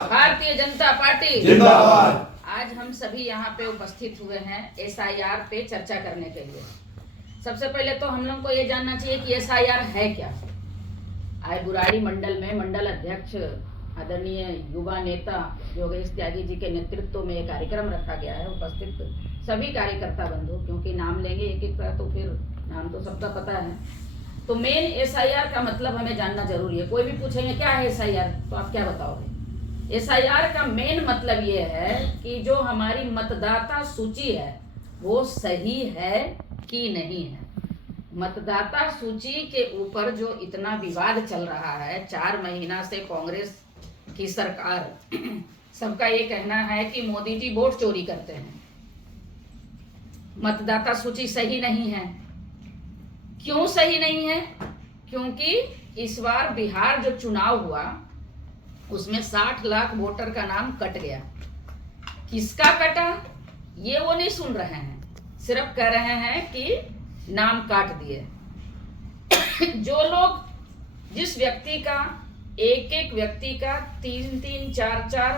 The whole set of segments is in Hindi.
भारतीय जनता पार्टी जिंदाबाद। आज हम सभी यहाँ पे उपस्थित हुए हैं एसआईआर पे चर्चा करने के लिए। सबसे पहले तो हम लोग को ये जानना चाहिए कि एसआईआर है क्या। आज बुराड़ी मंडल में मंडल अध्यक्ष आदरणीय युवा नेता योगेश त्यागी जी के नेतृत्व में एक कार्यक्रम रखा गया है। उपस्थित सभी कार्यकर्ता बंधु, क्योंकि नाम लेंगे एक एक का तो फिर नाम तो सबका पता है। तो मेन एसआईआर का मतलब हमें जानना जरूरी है। कोई भी पूछेंगे क्या है एसआईआर, तो आप क्या बताओगे? एसआईआर का मेन मतलब ये है कि जो हमारी मतदाता सूची है वो सही है कि नहीं है। मतदाता सूची के ऊपर जो इतना विवाद चल रहा है 4 महीना से, कांग्रेस की सरकार सबका ये कहना है कि मोदी जी वोट चोरी करते हैं, मतदाता सूची सही नहीं है। क्यों सही नहीं है? क्योंकि इस बार बिहार जो चुनाव हुआ उसमें 60 लाख वोटर का नाम कट गया। किसका कटा ये वो नहीं सुन रहे हैं, सिर्फ कह रहे हैं कि नाम काट दिए। जो लोग, जिस व्यक्ति का एक व्यक्ति का 3-3, 4-4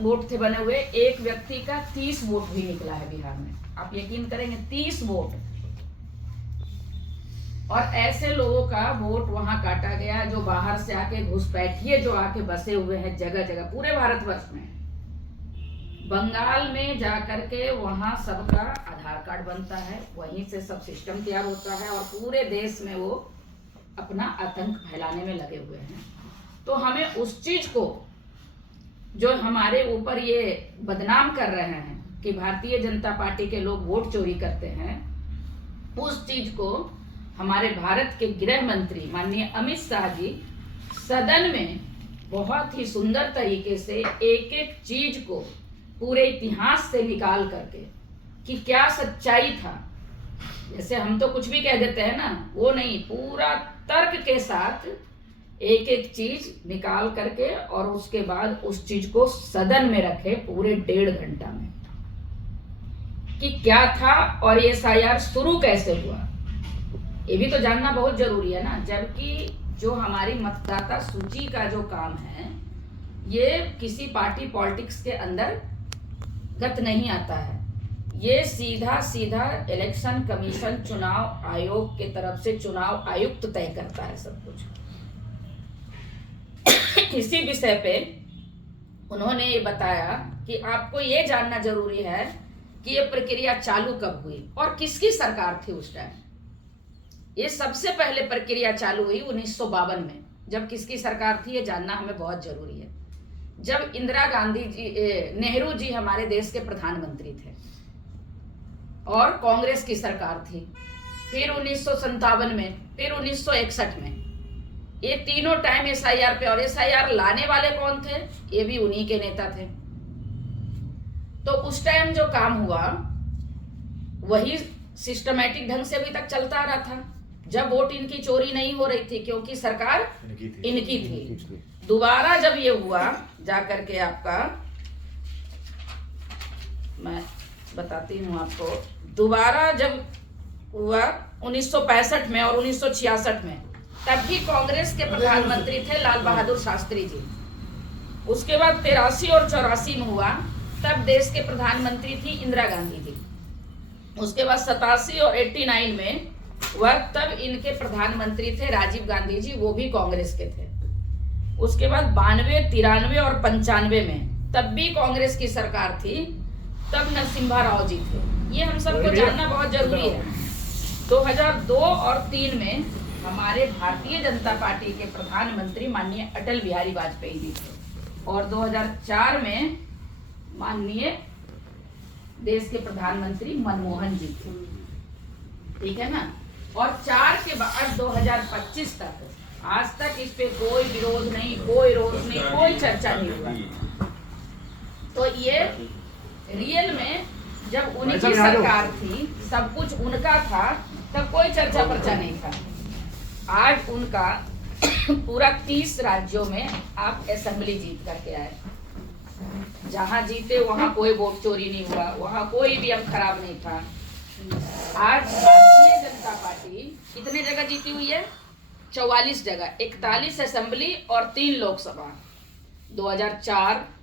वोट थे बने हुए, एक व्यक्ति का 30 वोट भी निकला है बिहार में। आप यकीन करेंगे 30 वोट। और ऐसे लोगों का वोट वहां काटा गया जो बाहर से आके घुसपैठिए जो आके बसे हुए हैं जगह जगह पूरे भारतवर्ष में। बंगाल में जाकर के वहां सबका आधार कार्ड बनता है, वहीं से सब सिस्टम तैयार होता है और पूरे देश में वो अपना आतंक फैलाने में लगे हुए हैं। तो हमें उस चीज को जो हमारे ऊपर ये बदनाम कर रहे हैं कि भारतीय जनता पार्टी के लोग वोट चोरी करते हैं, उस चीज को हमारे भारत के गृह मंत्री माननीय अमित शाह जी सदन में बहुत ही सुंदर तरीके से एक एक चीज को पूरे इतिहास से निकाल करके कि क्या सच्चाई था। जैसे हम तो कुछ भी कह देते हैं ना, वो नहीं, पूरा तर्क के साथ एक एक चीज निकाल करके और उसके बाद उस चीज को सदन में रखे पूरे 1.5 घंटा में कि क्या था और ये एसआईआर शुरू कैसे हुआ, ये भी तो जानना बहुत जरूरी है ना। जबकि जो हमारी मतदाता सूची का जो काम है ये किसी पार्टी पॉलिटिक्स के अंदर गत नहीं आता है, ये सीधा सीधा इलेक्शन कमीशन, चुनाव आयोग के तरफ से चुनाव आयुक्त तय करता है सब कुछ। इसी विषय पे उन्होंने ये बताया कि आपको ये जानना जरूरी है कि ये प्रक्रिया चालू कब हुई और किसकी सरकार थी उस टाइम। ये सबसे पहले प्रक्रिया चालू हुई 1952 में। जब किसकी सरकार थी ये जानना हमें बहुत जरूरी है। जब इंदिरा गांधी जी, नेहरू जी हमारे देश के प्रधानमंत्री थे और कांग्रेस की सरकार थी। फिर 1957 में, फिर 1961 में, ये तीनों टाइम एसआईआर पे। और एसआईआर लाने वाले कौन थे? ये भी उन्हीं के नेता थे। तो उस टाइम जो काम हुआ वही सिस्टमैटिक ढंग से अभी तक चलता रहा था। जब वोट इनकी चोरी नहीं हो रही थी क्योंकि सरकार इनकी थी। दोबारा जब ये हुआ जाकर के, आपका मैं बताती हूँ आपको, दोबारा जब हुआ 1965 में और 1966 में, तब भी कांग्रेस के प्रधानमंत्री थे लाल बहादुर शास्त्री जी। उसके बाद 83 और 84 में हुआ, तब देश के प्रधानमंत्री थी इंदिरा गांधी जी। उसके बाद 87 और 89 में वह, तब इनके प्रधानमंत्री थे राजीव गांधी जी, वो भी कांग्रेस के थे। उसके बाद 92, 93 और 95 में तब भी कांग्रेस की सरकार थी, तब नरसिम्हा राव जी थे। ये हम सबको जानना बहुत जरूरी है। 2002 और 3 में हमारे भारतीय जनता पार्टी के प्रधानमंत्री माननीय अटल बिहारी वाजपेयी जी थे और 2004 में माननीय देश के प्रधानमंत्री मनमोहन जी थे, ठीक है ना। और 4 के बाद 2025 तक, आज तक इस पे कोई विरोध नहीं, कोई रोक नहीं, कोई चर्चा नहीं हुआ। तो ये रियल में जब उनकी सरकार थी, सब कुछ उनका था, तब कोई चर्चा पर्चा नहीं था। आज उनका पूरा 30 राज्यों में आप असेंबली जीत करके आए। जहां जीते वहां कोई वोट चोरी नहीं हुआ, वहां कोई भी अंक खराब नहीं था। आज भारतीय जनता पार्टी कितने जगह जीती हुई है? 44 जगह, 41 असेंबली और 3 लोकसभा। 2004